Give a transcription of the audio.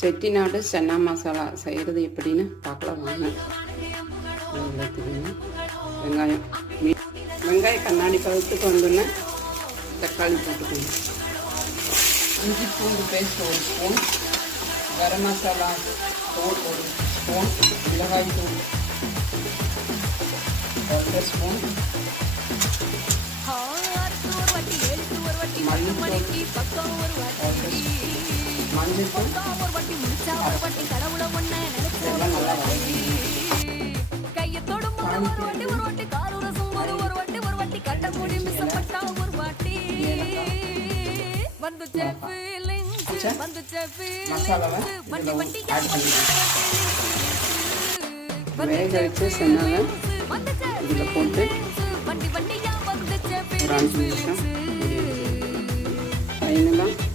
செட்டிநாடு சன்னா மசாலா செய்கிறது எப்படின்னு பார்க்கலாம் வாங்க. வெங்காயம் வெங்காயம் கண்ணாடி பழத்துக்கு வந்தோன்னே தக்காளி போட்டுக்கணும். இஞ்சி பூண்டு பேஸ்ட் ஒரு ஸ்பூன், கரம் மசாலா தூள் ஒரு ஸ்பூன், மிளகாய் தூள் 1 ஸ்பூன், மஞ்சள் எல்லாம் நல்லா மசாலாவை வேக வச்சு சென்னாவை இதில் போட்டு ஒரு 5 நிமிஷம் ஃபைனலாக